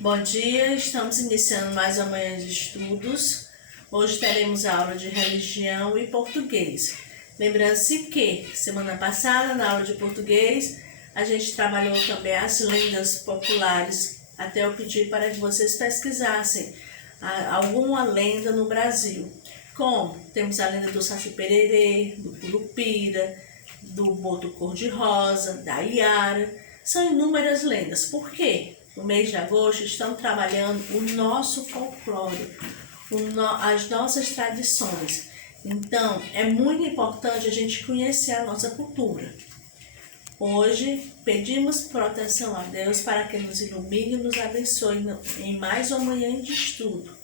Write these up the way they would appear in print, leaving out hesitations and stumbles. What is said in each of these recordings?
Bom dia, estamos iniciando mais uma manhã de estudos. Hoje teremos aula de religião e português. Lembrando-se que semana passada, na aula de português, a gente trabalhou também as lendas populares. Até eu pedi para que vocês pesquisassem alguma lenda no Brasil. Como temos a lenda do Saci Pererê, do Curupira, do Boto Cor-de-Rosa, da Iara. São inúmeras lendas. Por quê? No mês de agosto estamos trabalhando o nosso folclore, as nossas tradições. Então, é muito importante a gente conhecer a nossa cultura. Hoje, pedimos proteção a Deus para que nos ilumine e nos abençoe em mais uma manhã de estudo.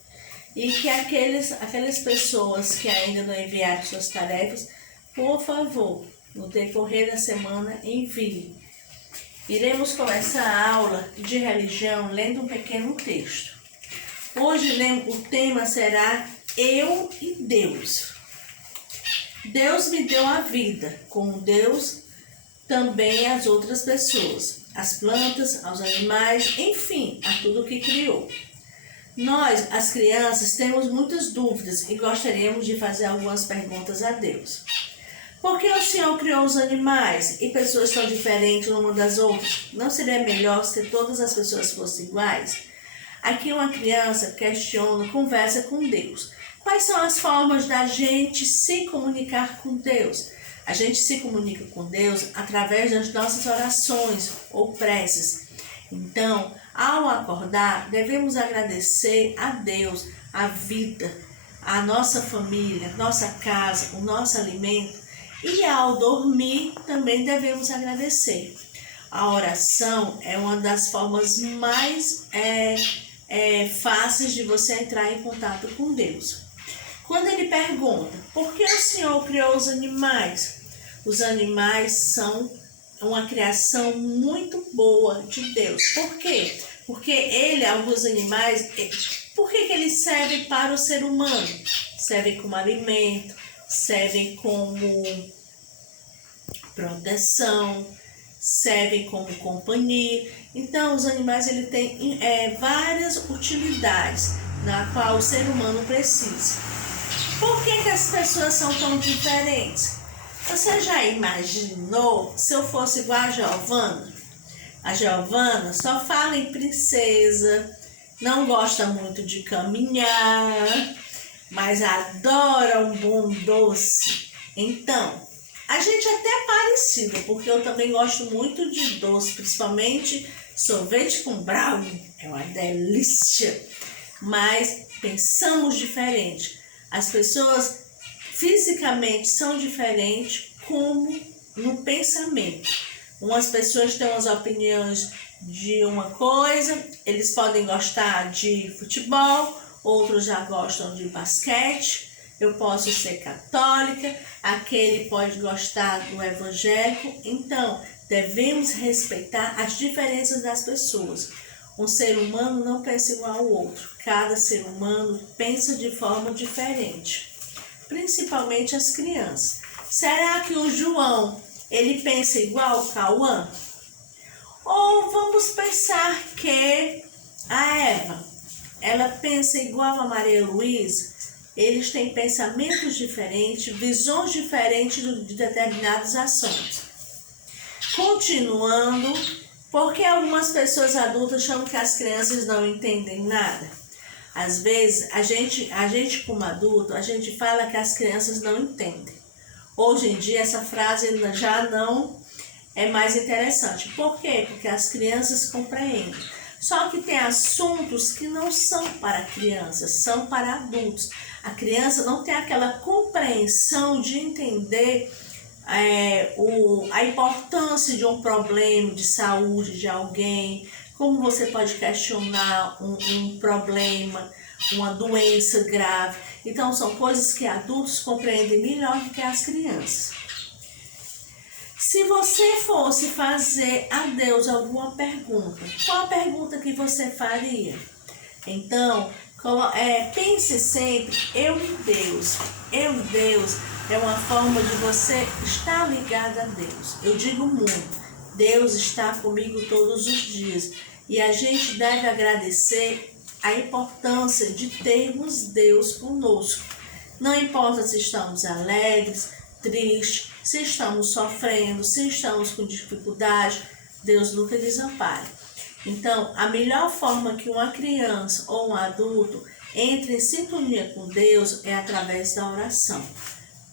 E que aquelas pessoas que ainda não enviaram suas tarefas, por favor, no decorrer da semana, enviem. Iremos começar a aula de religião lendo um pequeno texto. Hoje o tema será Eu e Deus. Deus me deu a vida, como Deus também as outras pessoas, as plantas, aos animais, enfim, a tudo que criou. Nós, as crianças, temos muitas dúvidas e gostaríamos de fazer algumas perguntas a Deus. Por que o Senhor criou os animais e pessoas tão diferentes uma das outras? Não seria melhor se todas as pessoas fossem iguais? Aqui uma criança questiona, conversa com Deus. Quais são as formas da gente se comunicar com Deus? A gente se comunica com Deus através das nossas orações ou preces. Então, ao acordar, devemos agradecer a Deus, a vida, a nossa família, nossa casa, o nosso alimento. E ao dormir, também devemos agradecer. A oração é uma das formas mais fáceis de você entrar em contato com Deus. Quando ele pergunta, por que o Senhor criou os animais? Os animais são uma criação muito boa de Deus. Por quê? Porque alguns animais, por que eles servem para o ser humano? Servem como alimento, servem como proteção, servem como companhia. Então, os animais têm várias utilidades na qual o ser humano precisa. Por que as pessoas são tão diferentes? Você já imaginou se eu fosse igual a Giovana? A Giovana só fala em princesa, não gosta muito de caminhar, mas adora um bom doce. Então, a gente até é parecido, porque eu também gosto muito de doce, principalmente sorvete com brownie, é uma delícia. Mas pensamos diferente. As pessoas fisicamente são diferentes, como no pensamento. Umas pessoas têm umas opiniões de uma coisa, eles podem gostar de futebol, outros já gostam de basquete. Eu posso ser católica, aquele pode gostar do evangélico. Então, devemos respeitar as diferenças das pessoas. Um ser humano não pensa igual ao outro. Cada ser humano pensa de forma diferente, principalmente as crianças. Será que o João, ele pensa igual ao Cauã? Ou vamos pensar que a Eva, ela pensa igual a Maria Luísa? Eles têm pensamentos diferentes, visões diferentes de determinados assuntos. Continuando, porque algumas pessoas adultas chamam que as crianças não entendem nada? Às vezes, a gente como adulto, a gente fala que as crianças não entendem. Hoje em dia, essa frase já não é mais interessante. Por quê? Porque as crianças compreendem. Só que tem assuntos que não são para crianças, são para adultos. A criança não tem aquela compreensão de entender a importância de um problema de saúde de alguém, como você pode questionar um problema, uma doença grave. Então, são coisas que adultos compreendem melhor do que as crianças. Se você fosse fazer a Deus alguma pergunta, qual a pergunta que você faria? Então, pense sempre, eu e Deus. Eu e Deus é uma forma de você estar ligado a Deus. Eu digo muito, Deus está comigo todos os dias. E a gente deve agradecer a importância de termos Deus conosco. Não importa se estamos alegres, tristes, se estamos sofrendo, se estamos com dificuldade, Deus nunca desampara. Então, a melhor forma que uma criança ou um adulto entre em sintonia com Deus é através da oração.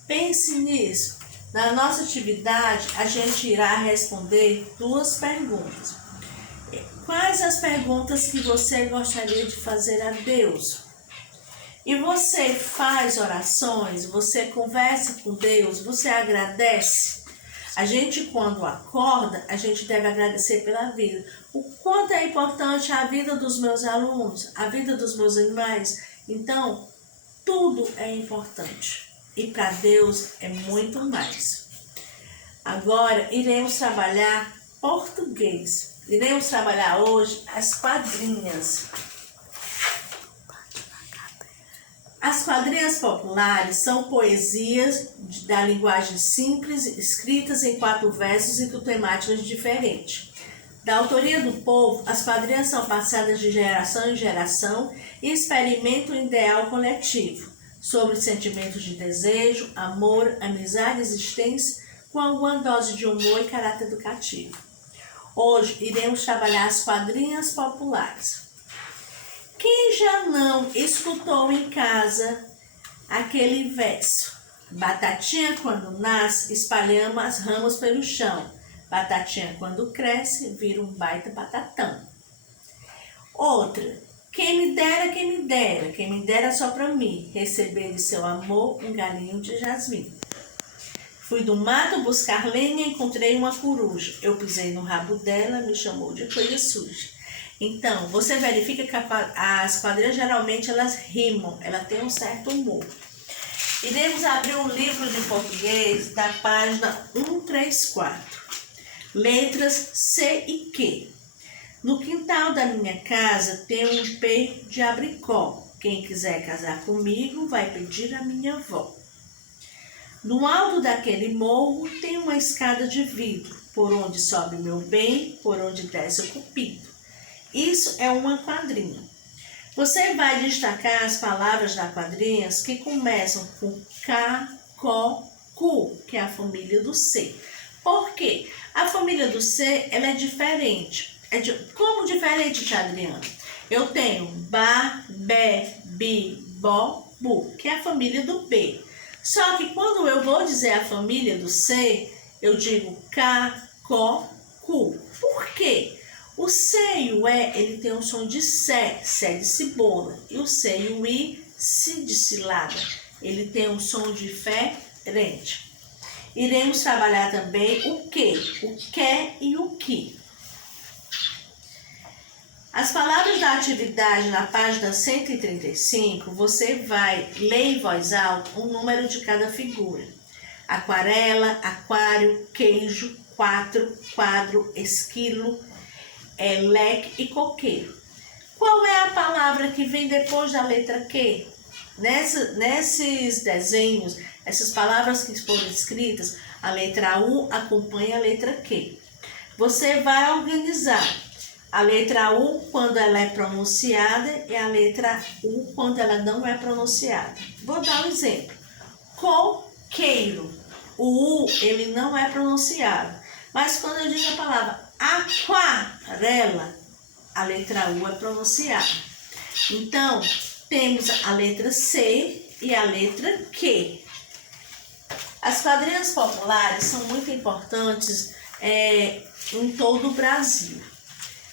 Pense nisso. Na nossa atividade, a gente irá responder 2 perguntas. Quais as perguntas que você gostaria de fazer a Deus? E você faz orações, você conversa com Deus, você agradece? A gente, quando acorda, a gente deve agradecer pela vida. O quanto é importante a vida dos meus alunos, a vida dos meus animais. Então, tudo é importante. E para Deus é muito mais. Agora, iremos trabalhar português. Iremos trabalhar hoje as quadrinhas. As quadrinhas populares são poesias da linguagem simples, escritas em 4 versos e com temáticas diferentes. Da autoria do povo, as quadrinhas são passadas de geração em geração e experimentam um ideal coletivo, sobre sentimentos de desejo, amor, amizade e existência, com alguma dose de humor e caráter educativo. Hoje iremos trabalhar as quadrinhas populares. Quem já não escutou em casa aquele verso? Batatinha quando nasce, espalhamos as ramas pelo chão. Batatinha quando cresce, vira um baita batatão. Outra. Quem me dera só pra mim, receber de seu amor um galinho de jasmim. Fui do mato buscar lenha e encontrei uma coruja. Eu pisei no rabo dela, me chamou de coisa suja. Então, você verifica que as quadrinhas geralmente elas rimam, ela tem um certo humor. Iremos abrir um livro de português da página 134. Letras C e Q. No quintal da minha casa tem um pé de abricó. Quem quiser casar comigo vai pedir a minha avó. No alto daquele morro tem uma escada de vidro, por onde sobe meu bem, por onde desce o cupido. Isso é uma quadrinha. Você vai destacar as palavras da quadrinha que começam com K, Có, Cu, que é a família do C. Por quê? A família do C ela é diferente. Como diferente, Tia Adriana? Eu tenho Ba, Bé, Bi, Bó, Bu, que é a família do B. Só que quando eu vou dizer a família do C, eu digo K, Có, Cu. Por quê? O C e o E, ele tem um som de Sé, Sé de cebola. E o C e o I, Si de cilada. Ele tem um som diferente. Iremos trabalhar também o que e o que. As palavras da atividade na página 135, você vai ler em voz alta um número de cada figura. Aquarela, aquário, queijo, quadro, esquilo, leque e coqueiro. Qual é a palavra que vem depois da letra Q? Nesses desenhos, essas palavras que foram escritas, a letra U acompanha a letra Q. Você vai organizar a letra U quando ela é pronunciada e a letra U quando ela não é pronunciada. Vou dar um exemplo. Coqueiro. O U, ele não é pronunciado. Mas quando eu digo a palavra aquarela, a letra U é pronunciada. Então, temos a letra C e a letra Q. As quadrinhas populares são muito importantes em todo o Brasil.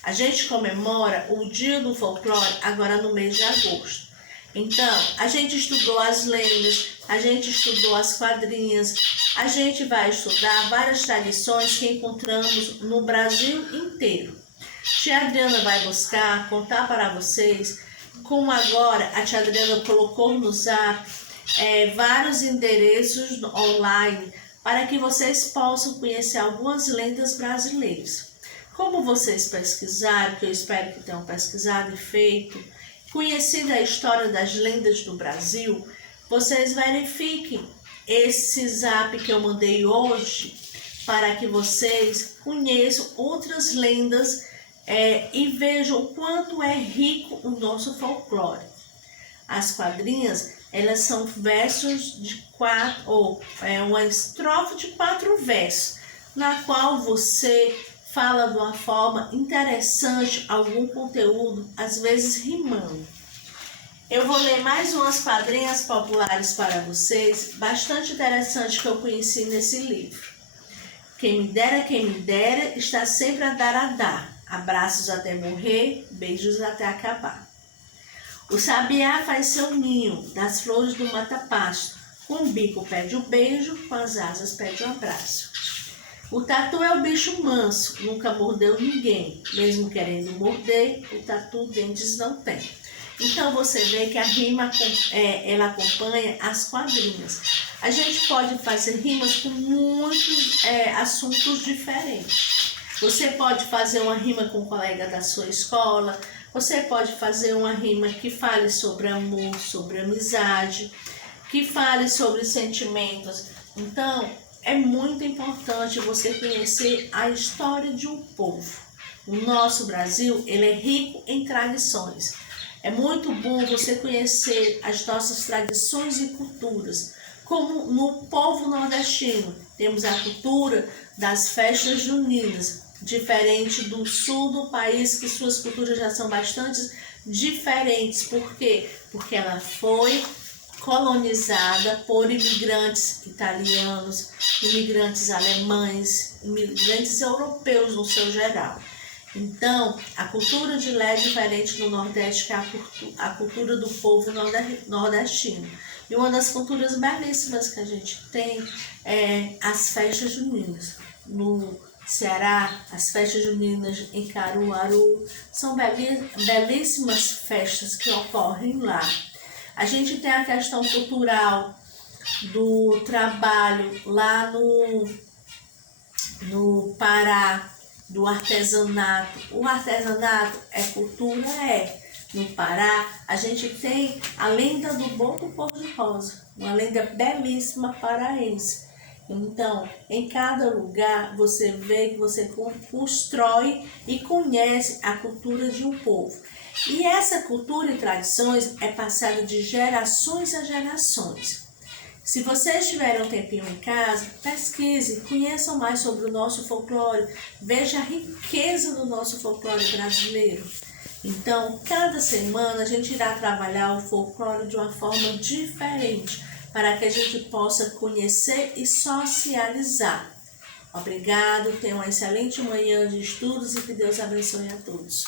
A gente comemora o Dia do Folclore agora no mês de agosto. Então, a gente estudou as lendas, a gente estudou as quadrinhas, a gente vai estudar várias tradições que encontramos no Brasil inteiro. Tia Adriana vai buscar, contar para vocês, como agora a Tia Adriana colocou no Zap vários endereços online para que vocês possam conhecer algumas lendas brasileiras. Como vocês pesquisaram, que eu espero que tenham pesquisado e feito, conhecido a história das lendas do Brasil, vocês verifiquem esse Zap que eu mandei hoje para que vocês conheçam outras lendas e vejam o quanto é rico o nosso folclore. As quadrinhas, elas são versos de 4, ou uma estrofe de 4 versos, na qual você fala de uma forma interessante algum conteúdo, às vezes rimando. Eu vou ler mais umas quadrinhas populares para vocês, bastante interessante que eu conheci nesse livro. Quem me dera, está sempre a dar. Abraços até morrer, beijos até acabar. O sabiá faz seu ninho das flores do mata-pasto. Com o bico pede um beijo, com as asas pede um abraço. O tatu é o bicho manso, nunca mordeu ninguém. Mesmo querendo morder, o tatu dentes não tem. Então você vê que a rima ela acompanha as quadrinhas. A gente pode fazer rimas com muitos assuntos diferentes. Você pode fazer uma rima com um colega da sua escola. Você pode fazer uma rima que fale sobre amor, sobre amizade, que fale sobre sentimentos. Então, é muito importante você conhecer a história de um povo. O nosso Brasil, ele é rico em tradições. É muito bom você conhecer as nossas tradições e culturas. Como no povo nordestino, temos a cultura das festas juninas, diferente do sul do país, que suas culturas já são bastante diferentes. Por quê? Porque ela foi colonizada por imigrantes italianos, imigrantes alemães, imigrantes europeus no seu geral. Então, a cultura de lá é diferente no Nordeste que a cultura do povo nordestino. E uma das culturas belíssimas que a gente tem é as festas juninas. No Ceará, as festas juninas em Caruaru são belíssimas festas que ocorrem lá. A gente tem a questão cultural do trabalho lá no Pará, do artesanato. O artesanato é cultura? No Pará, a gente tem a lenda do Boto Cor-de-Rosa, uma lenda belíssima paraense. Então, em cada lugar, você vê que você constrói e conhece a cultura de um povo. E essa cultura e tradições é passada de gerações a gerações. Se vocês tiverem um tempinho em casa, pesquise, conheçam mais sobre o nosso folclore, veja a riqueza do nosso folclore brasileiro. Então, cada semana a gente irá trabalhar o folclore de uma forma diferente, para que a gente possa conhecer e socializar. Obrigado, tenham uma excelente manhã de estudos e que Deus abençoe a todos.